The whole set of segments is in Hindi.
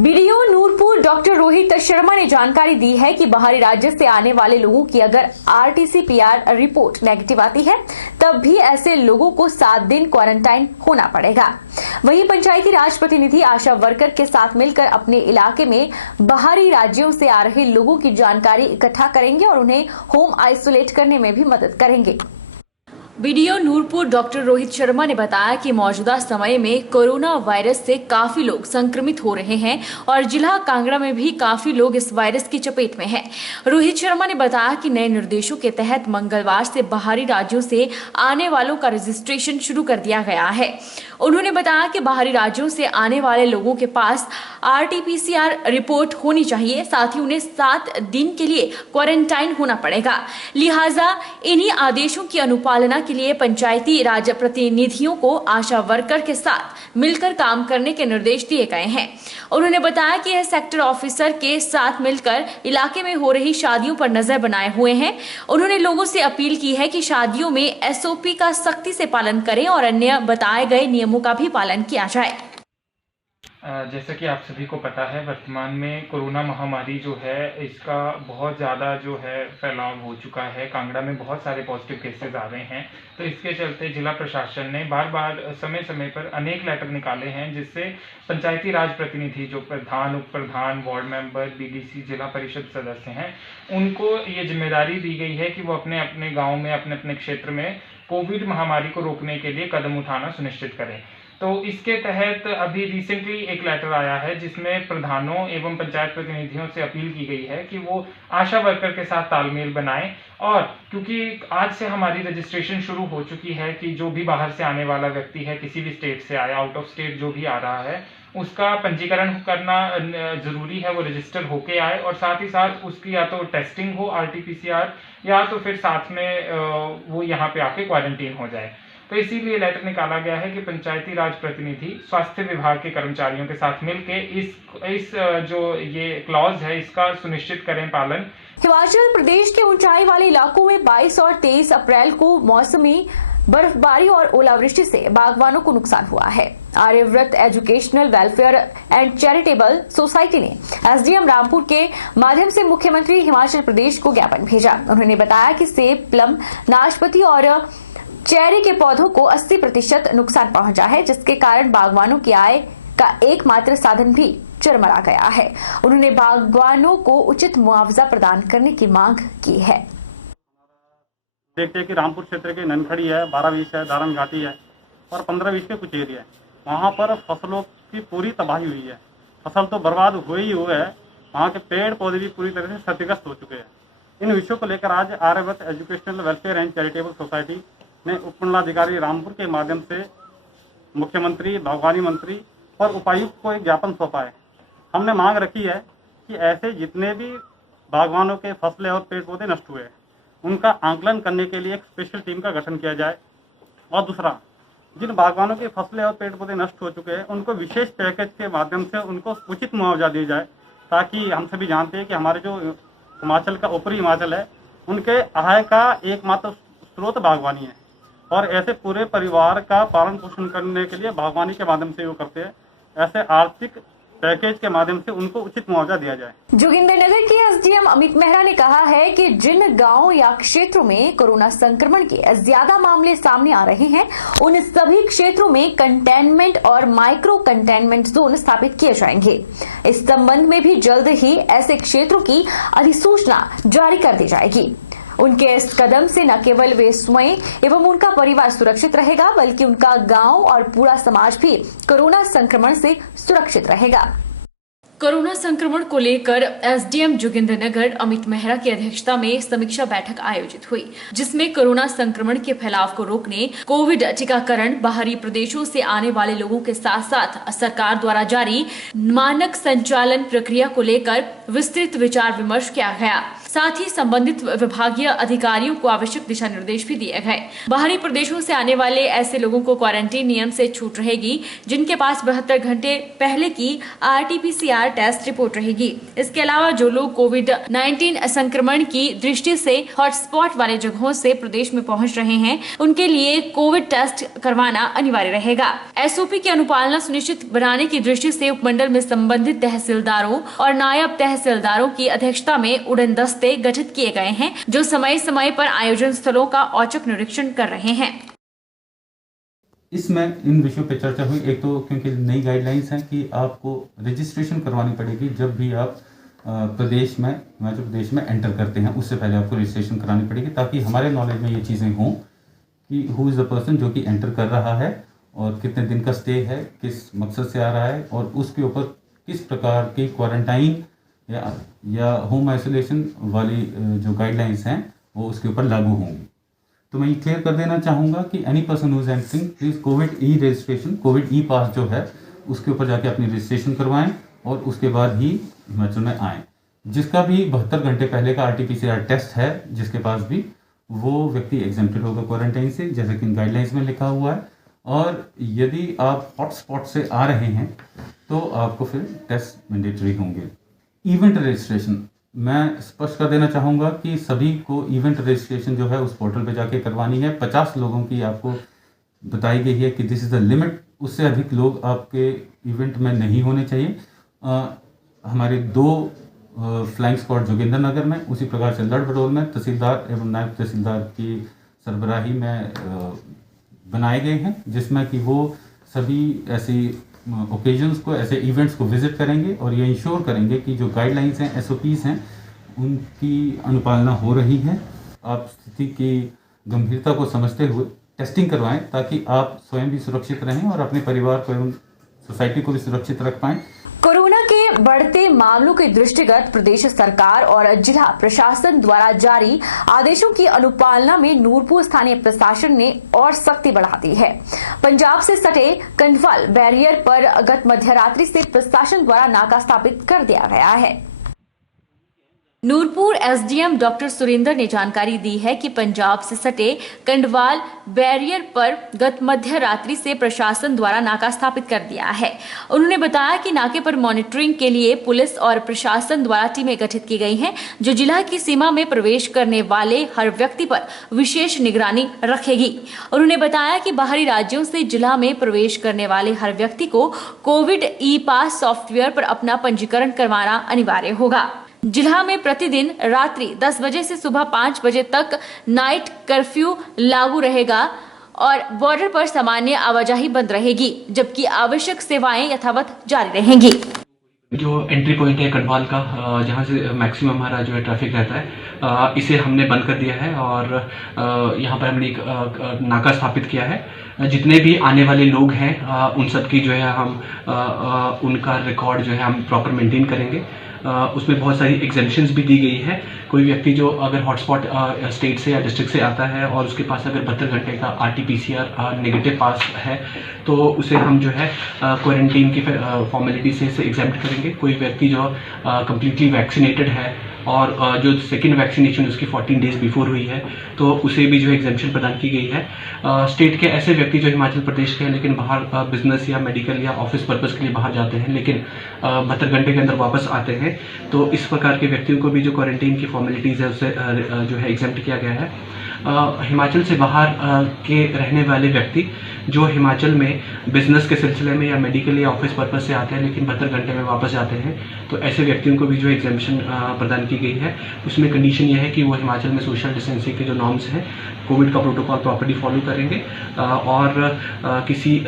बीडीओ नूरपुर डॉक्टर रोहित शर्मा ने जानकारी दी है कि बाहरी राज्य से आने वाले लोगों की अगर आरटीपीसीआर रिपोर्ट नेगेटिव आती है तब भी ऐसे लोगों को 7 दिन क्वारंटाइन होना पड़ेगा। वहीं पंचायती राज प्रतिनिधि आशा वर्कर के साथ मिलकर अपने इलाके में बाहरी राज्यों से आ रहे लोगों की जानकारी इकट्ठा करेंगे और उन्हें होम आइसोलेट करने में भी मदद करेंगे। बीडीओ नूरपुर डॉक्टर रोहित शर्मा ने बताया कि मौजूदा समय में कोरोना वायरस से काफी लोग संक्रमित हो रहे हैं और जिला कांगड़ा में भी काफी लोग इस वायरस की चपेट में हैं। रोहित शर्मा ने बताया कि नए निर्देशों के तहत मंगलवार से बाहरी राज्यों से आने वालों का रजिस्ट्रेशन शुरू कर दिया गया है। उन्होंने बताया कि बाहरी राज्यों से आने वाले लोगों के पास आरटीपीसीआर रिपोर्ट होनी चाहिए, साथ ही उन्हें 7 दिन के लिए क्वारंटाइन होना पड़ेगा। लिहाजा इन्हीं आदेशों की अनुपालना के लिए पंचायती राज प्रतिनिधियों को आशा वर्कर के साथ मिलकर काम करने के निर्देश दिए गए हैं। उन्होंने बताया कि यह सेक्टर ऑफिसर के साथ मिलकर इलाके में हो रही शादियों पर नजर बनाए हुए हैं। उन्होंने लोगों से अपील की है कि शादियों में एसओपी का सख्ती से पालन करें और अन्य बताए गए नियमों का भी पालन किया जाए। जैसा कि आप सभी को पता है, वर्तमान में कोरोना महामारी जो है इसका बहुत ज़्यादा जो है फैलाव हो चुका है। कांगड़ा में बहुत सारे पॉजिटिव केसेस आ रहे हैं, तो इसके चलते जिला प्रशासन ने बार बार समय समय पर अनेक लेटर निकाले हैं, जिससे पंचायती राज प्रतिनिधि जो प्रधान, उप प्रधान, वार्ड मेंबर, बीडीसी, जिला परिषद सदस्य हैं, उनको ये जिम्मेदारी दी गई है कि वो अपने अपने गाँव में, अपने अपने क्षेत्र में कोविड महामारी को रोकने के लिए कदम उठाना सुनिश्चित करें। तो इसके तहत अभी रिसेंटली एक लेटर आया है जिसमें प्रधानों एवं पंचायत प्रतिनिधियों से अपील की गई है कि वो आशा वर्कर के साथ तालमेल बनाएं, और क्योंकि आज से हमारी रजिस्ट्रेशन शुरू हो चुकी है कि जो भी बाहर से आने वाला व्यक्ति है, किसी भी स्टेट से आया, आउट ऑफ स्टेट जो भी आ रहा है, उसका पंजीकरण करना जरूरी है, वो रजिस्टर होके आए और साथ ही साथ उसकी या तो टेस्टिंग हो आरटीपीसीआर, या तो फिर साथ में वो यहाँ पे आके क्वारंटीन हो जाए। तो इसीलिए लेटर निकाला गया है कि पंचायती राज प्रतिनिधि स्वास्थ्य विभाग के कर्मचारियों के साथ मिलके इस जो ये क्लॉज है इसका सुनिश्चित करें पालन। हिमाचल प्रदेश के ऊंचाई वाले इलाकों में 22 और 23 अप्रैल को मौसमी बर्फबारी और ओलावृष्टि से बागवानों को नुकसान हुआ है। Aryavrat educational welfare and charitable society ने एसडीएम रामपुर के माध्यम से मुख्यमंत्री हिमाचल प्रदेश को ज्ञापन भेजा। उन्होंने बताया कि सेब, प्लम, नाशपाती और चेरी के पौधों को 80% नुकसान पहुंचा है, जिसके कारण बागवानों की आय का एकमात्र साधन भी चरमरा गया है। उन्होंने बागवानों को उचित मुआवजा प्रदान करने की मांग की है। देखते हैं कि रामपुर क्षेत्र के ननखड़ी है, 12-20 है, दारन घाटी है और 15-20 के कुछ एरिया है। वहाँ पर फसलों की पूरी तबाही हुई है। फसल तो बर्बाद हुए ही हुए है, वहाँ के पेड़ पौधे भी पूरी तरह से क्षतिग्रस्त हो चुके हैं। इन विषयों को लेकर आज Aryavrat educational welfare and charitable society ने उपमंडलाधिकारी रामपुर के माध्यम से मुख्यमंत्री, बागवानी मंत्री और उपायुक्त को एक ज्ञापन सौंपा है। हमने मांग रखी है कि ऐसे जितने भी बागवानों के फसलें और पेड़ पौधे नष्ट हुए हैं, उनका आंकलन करने के लिए एक स्पेशल टीम का गठन किया जाए। और दूसरा, जिन बागवानों के फसलें और पेड़ पौधे नष्ट हो चुके हैं, उनको विशेष पैकेज के माध्यम से उनको उचित मुआवजा दिया जाए, ताकि हम सभी जानते हैं कि हमारे जो हिमाचल का ऊपरी हिमाचल है, उनके आय का एकमात्र स्रोत बागवानी है और ऐसे पूरे परिवार का पालन पोषण करने के लिए बागवानी के माध्यम से वो करते हैं। ऐसे आर्थिक पैकेज के माध्यम से उनको उचित मुआवजा दिया जाए। जोगिंद्रनगर के एसडीएम अमित मेहरा ने कहा है कि जिन गांवों या क्षेत्रों में कोरोना संक्रमण के ज्यादा मामले सामने आ रहे हैं, उन सभी क्षेत्रों में कंटेनमेंट और माइक्रो कंटेनमेंट जोन स्थापित किए जाएंगे। इस संबंध में भी जल्द ही ऐसे क्षेत्रों की अधिसूचना जारी कर दी जाएगी। उनके इस कदम से न केवल वे स्वयं एवं उनका परिवार सुरक्षित रहेगा, बल्कि उनका गांव और पूरा समाज भी कोरोना संक्रमण से सुरक्षित रहेगा। कोरोना संक्रमण को लेकर एसडीएम जोगिंद्रनगर अमित मेहरा की अध्यक्षता में समीक्षा बैठक आयोजित हुई, जिसमें कोरोना संक्रमण के फैलाव को रोकने, कोविड टीकाकरण, बाहरी प्रदेशों से आने वाले लोगों के साथ साथ सरकार द्वारा जारी मानक संचालन प्रक्रिया को लेकर विस्तृत विचार विमर्श किया गया। साथ ही संबंधित विभागीय अधिकारियों को आवश्यक दिशा निर्देश भी दिए गए। बाहरी प्रदेशों से आने वाले ऐसे लोगों को क्वारंटीन नियम से छूट रहेगी जिनके पास 72 घंटे पहले की RT-PCR टेस्ट रिपोर्ट रहेगी। इसके अलावा जो लोग कोविड-19 संक्रमण की दृष्टि से हॉटस्पॉट वाले जगहों से प्रदेश में पहुंच रहे हैं, उनके लिए कोविड टेस्ट करवाना अनिवार्य रहेगा। SOP की अनुपालना सुनिश्चित बनाने की दृष्टि से उपमंडल में संबंधित तहसीलदारों और नायब तहसीलदारों की अध्यक्षता में उड़न दस्ते गठित किए गए हैं, जो समय समय पर आयोजन स्थलों का औचक निरीक्षण कर रहे हैं। इसमें इन विषयों पर चर्चा हुई। एक तो क्योंकि नई गाइडलाइंस हैं कि आपको रजिस्ट्रेशन करवानी पड़ेगी जब भी आप प्रदेश में, हिमाचल प्रदेश में एंटर करते हैं, उससे पहले आपको रजिस्ट्रेशन करानी पड़ेगी, ताकि हमारे नॉलेज में ये चीज़ें हों कि हु इज़ द पर्सन जो कि एंटर कर रहा है और कितने दिन का स्टे है, किस मकसद से आ रहा है और उसके ऊपर किस प्रकार की क्वारंटाइन या होम आइसोलेशन वाली जो गाइडलाइंस हैं वो उसके ऊपर लागू होंगी। तो मैं ये क्लियर कर देना चाहूँगा कि any person who is entering please COVID e registration, COVID e pass जो है उसके ऊपर जाके अपनी रजिस्ट्रेशन करवाएं और उसके बाद ही हिमाचल में आएँ। जिसका भी 72 घंटे पहले का RT-PCR टेस्ट है, जिसके पास भी, वो व्यक्ति एग्जेम्प्टेड होगा क्वारंटाइन से, जैसे कि इन गाइडलाइंस में लिखा हुआ है। और यदि आप हॉटस्पॉट से आ रहे हैं तो आपको फिर टेस्ट मैंडेटरी होंगे। इवेंट रजिस्ट्रेशन मैं स्पष्ट कर देना चाहूँगा कि सभी को इवेंट रजिस्ट्रेशन जो है उस पोर्टल पे जाके करवानी है। 50 लोगों की आपको बताई गई है कि दिस इज़ द लिमिट, उससे अधिक लोग आपके इवेंट में नहीं होने चाहिए। हमारे 2 फ्लाइंग स्क्वाड जोगिंदर नगर में, उसी प्रकार से लड़भड़ोल में तहसीलदार एवं नायब तहसीलदार की सरबराही में बनाए गए हैं, जिसमें कि वो सभी ऐसी ओकेजन्स को, ऐसे इवेंट्स को विजिट करेंगे और ये इंश्योर करेंगे कि जो गाइडलाइंस हैं, SOPs हैं, उनकी अनुपालना हो रही है। आप स्थिति की गंभीरता को समझते हुए टेस्टिंग करवाएं ताकि आप स्वयं भी सुरक्षित रहें और अपने परिवार को एवं सोसाइटी को भी सुरक्षित रख पाएं। कोरोना के बढ़ते मामलों के दृष्टिगत प्रदेश सरकार और जिला प्रशासन द्वारा जारी आदेशों की अनुपालना में नूरपुर स्थानीय प्रशासन ने और सख्ती बढ़ा दी है। पंजाब से सटे कंडवाल बैरियर पर गत मध्यरात्रि से प्रशासन द्वारा नाका स्थापित कर दिया गया है। नूरपुर SDM डॉक्टर सुरेंद्र ने जानकारी दी है कि पंजाब से सटे कंडवाल बैरियर पर गत मध्य रात्रि से प्रशासन द्वारा नाका स्थापित कर दिया है। उन्होंने बताया कि नाके पर मॉनिटरिंग के लिए पुलिस और प्रशासन द्वारा टीमें गठित की गई हैं, जो जिला की सीमा में प्रवेश करने वाले हर व्यक्ति पर विशेष निगरानी रखेगी। उन्होंने बताया कि बाहरी राज्यों से जिला में प्रवेश करने वाले हर व्यक्ति को कोविड ई पास सॉफ्टवेयर पर अपना पंजीकरण करवाना अनिवार्य होगा। जिला में प्रतिदिन रात्रि 10 बजे से सुबह 5 बजे तक नाइट कर्फ्यू लागू रहेगा और बॉर्डर पर सामान्य आवाजाही बंद रहेगी, जबकि आवश्यक सेवाएं यथावत जारी रहेंगी। जो एंट्री पॉइंट है कटवाल का, जहाँ से मैक्सिमम हमारा जो है ट्रैफिक रहता है, इसे हमने बंद कर दिया है और यहाँ पर हमने एक नाका स्थापित किया है। जितने भी आने वाले लोग हैं उन सब की जो है हम उनका रिकॉर्ड जो है हम प्रॉपर मेंटेन करेंगे। उसमें बहुत सारी एग्जेम्पशंस भी दी गई है। कोई व्यक्ति जो अगर हॉटस्पॉट स्टेट से या डिस्ट्रिक्ट से आता है और उसके पास अगर 72 घंटे का RT-PCR नेगेटिव पास है तो उसे हम जो है क्वारंटीन की फॉर्मेलिटी से एग्जेम्प्ट करेंगे। कोई व्यक्ति जो कम्प्लीटली वैक्सीनेटेड है और जो सेकेंड वैक्सीनेशन उसकी 14 डेज बिफोर हुई है तो उसे भी जो एग्जेम्पशन प्रदान की गई है। स्टेट के ऐसे व्यक्ति जो हिमाचल प्रदेश के हैं लेकिन बाहर बिजनेस या मेडिकल या ऑफिस पर्पस के लिए बाहर जाते हैं लेकिन 72 घंटे के अंदर वापस आते हैं, तो इस प्रकार के व्यक्तियों को भी जो क्वारंटीन की फॉर्मेलिटीज़ है उससे जो है एग्जेम्प्ट किया गया है। हिमाचल से बाहर के रहने वाले व्यक्ति जो हिमाचल में बिजनेस के सिलसिले में या मेडिकल या ऑफिस पर्पस से आते हैं लेकिन 72 घंटे में वापस जाते हैं, तो ऐसे व्यक्तियों को भी जो एग्जेम्पशन प्रदान की गई है। उसमें कंडीशन यह है कि वो हिमाचल में सोशल डिस्टेंसिंग के जो नॉर्म्स हैं, कोविड का प्रोटोकॉल प्रॉपर्ली फॉलो करेंगे और किसी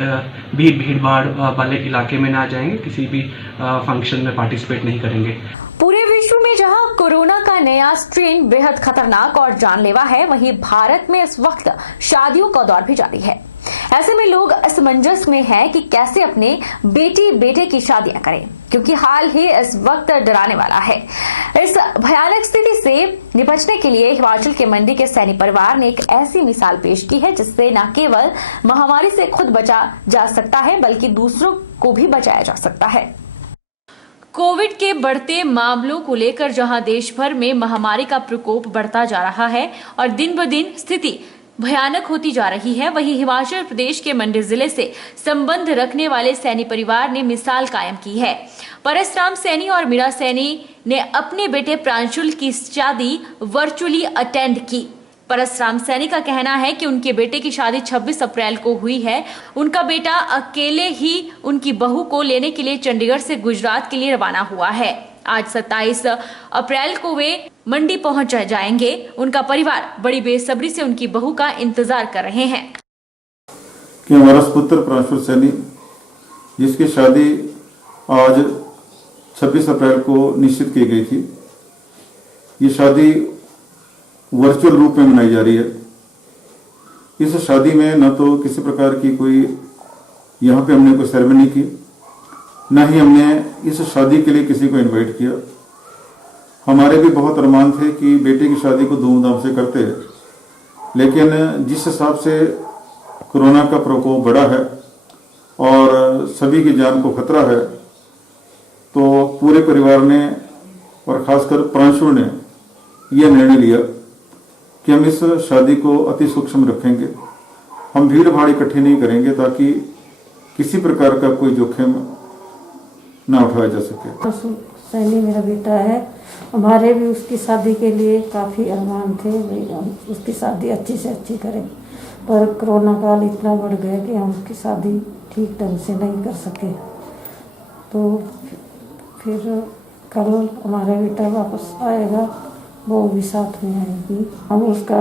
भी भीड़ भाड़ वाले इलाके में ना जाएंगे, किसी भी फंक्शन में पार्टिसिपेट नहीं करेंगे। पूरे विश्व में जहां कोरोना का नया स्ट्रेन बेहद खतरनाक और जानलेवा है, वहीं भारत में इस वक्त शादियों का दौर भी जारी है। ऐसे में लोग असमंजस में हैं कि कैसे अपने बेटी बेटे की शादियां करें, क्योंकि हाल ही इस वक्त डराने वाला है। इस भयानक स्थिति से निपटने के लिए हिमाचल के मंडी के सैनी परिवार ने एक ऐसी मिसाल पेश की है जिससे न केवल महामारी से खुद बचा जा सकता है बल्कि दूसरों को भी बचाया जा सकता है। कोविड के बढ़ते मामलों को लेकर जहां देश भर में महामारी का प्रकोप बढ़ता जा रहा है और दिन ब दिन स्थिति भयानक होती जा रही है, वहीं हिमाचल प्रदेश के मंडी जिले से संबंध रखने वाले सैनी परिवार ने मिसाल कायम की है। परसराम सैनी और मीरा सैनी ने अपने बेटे प्रांशुल की शादी वर्चुअली अटेंड की। परसराम सैनी का कहना है कि उनके बेटे की शादी 26 अप्रैल को हुई है। उनका बेटा अकेले ही उनकी बहू को लेने के लिए चंडीगढ़ से गुजरात के लिए रवाना हुआ है। आज 27 अप्रैल को वे मंडी पहुंच जाएंगे। उनका परिवार बड़ी बेसब्री से उनकी बहू का इंतजार कर रहे हैं कि हमारा पुत्र प्रांशुल सैनी, जिसकी शादी आज 26 अप्रैल को निश्चित की गई थी, ये शादी वर्चुअल रूप में मनाई जा रही है। इस शादी में न तो किसी प्रकार की कोई यहाँ पे हमने कोई सेरेमनी की, न ही हमने इस शादी के लिए किसी को इनवाइट किया। हमारे भी बहुत अरमान थे कि बेटे की शादी को धूमधाम से करते हैं, लेकिन जिस हिसाब से कोरोना का प्रकोप बढ़ा है और सभी की जान को खतरा है, तो पूरे परिवार ने और खासकर प्रांशुल ने यह निर्णय लिया कि हम इस शादी को अति सूक्ष्म रखेंगे। हम भीड़ भाड़ इकट्ठी नहीं करेंगे ताकि किसी प्रकार का कोई जोखिम ना उठाया जा सके। सैनी मेरा बेटा है, हमारे भी उसकी शादी के लिए काफ़ी अरमान थे, हम उसकी शादी अच्छी से अच्छी करें, पर कोरोना काल इतना बढ़ गया कि हम उसकी शादी ठीक ढंग से नहीं कर सके। तो फिर कल हमारा बेटा वापस आएगा, वो भी साथ में आएगी। हम उसका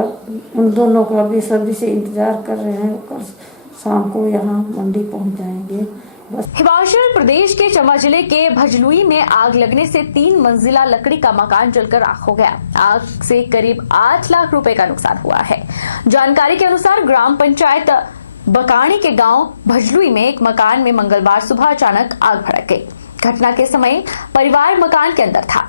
उन दोनों का बेसब्री से इंतजार कर रहे हैं। कल शाम को यहाँ मंडी पहुँच जाएंगे। हिमाचल प्रदेश के चंबा जिले के भजलुई में आग लगने से 3 मंजिला लकड़ी का मकान जलकर राख हो गया। आग से करीब 8 लाख रुपए का नुकसान हुआ है। जानकारी के अनुसार ग्राम पंचायत बकाणी के गांव भजलुई में एक मकान में मंगलवार सुबह अचानक आग भड़क गई। घटना के समय परिवार मकान के अंदर था।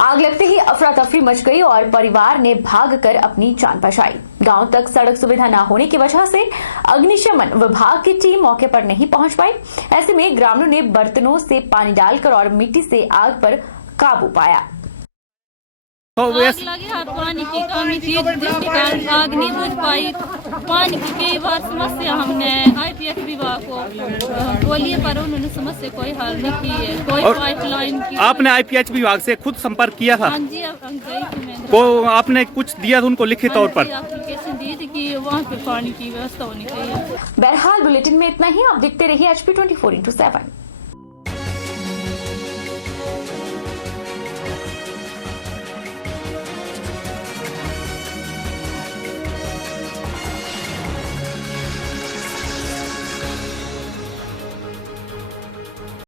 आग लगते ही अफरा तफरी मच गई और परिवार ने भागकर अपनी जान बचाई। गांव तक सड़क सुविधा न होने की वजह से अग्निशमन विभाग की टीम मौके पर नहीं पहुंच पाई। ऐसे में ग्रामीणों ने बर्तनों से पानी डालकर और मिट्टी से आग पर काबू पाया। आग लगी है, पानी की कमी थी जिसके कारण आग नहीं बुझ पाई। पानी की कई बार समस्या हमने IPH विभाग को बोलिए, पर उन्होंने समस्या कोई हल नहीं की है। कोई पाइपलाइन की। आपने IPH विभाग से खुद संपर्क किया था? हाँ जी, गई थी मैं। को आपने कुछ दिया था उनको लिखित तौर पर? एप्लीकेशन दी थी कि वहाँ पे पानी की व्यवस्था होनी चाहिए। बहरहाल बुलेटिन में इतना ही। आप देखते रहिए HP 24/7।